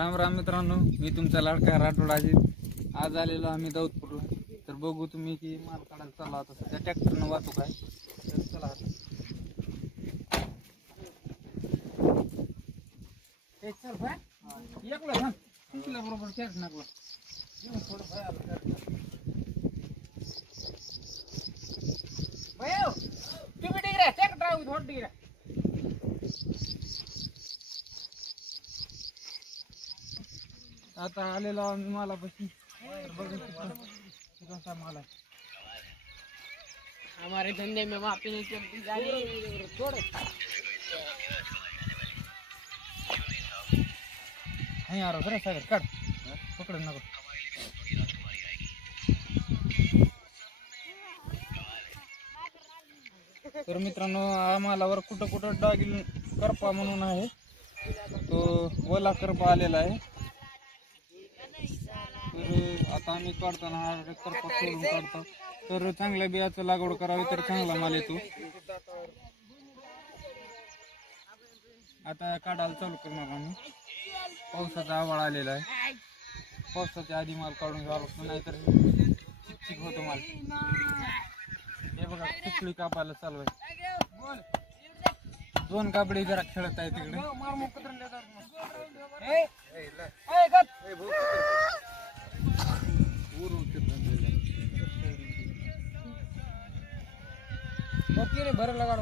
राम राम मित्रांनो, मी तुमचा लाडका राठोड अजित. आज आलेलो आम्ही दाऊदपूरला. तर बघू तुम्ही की माल काढायला चालला होता सध्या ट्रॅक्टरनं वाहतूक आहे. तर चला आता. हे चल भाई, एकला थांब. तुला बरोबर कॅच नाकला येऊन थोडं भाई आलं भाई तुम्ही डिग्रा ट्रॅक्टर आहोत थोडं डिग्रा. आता आलेलो आम्ही मालापाशी. कसा माल आहे. हमारे धंधे में माफी नहीं चलती जानी छोड़ नाही यार बरं सागर काढ पकड नको. तर मित्रांनो आम्हालावर कुठं कुठं डागिल करपा म्हणून आहे, तो ओला करपा आलेला आहे. तर आता आम्ही काढताना हा करपा सोडून काढतो. तर चांगल्या बियाचं लागवड करावी तर चांगला माल येतो. आता काढायला चालू करणार आम्ही. पावसाचा आवाळ आलेला आहे. पावसाच्या आधी माल काढून घ्यावा लागतो, नाहीतर चिकचिक होतो माल. हे बघा कुठली कापायला चालू आहे. दोन कापडी जरा खेळत आहे तिकडे. भरला काढ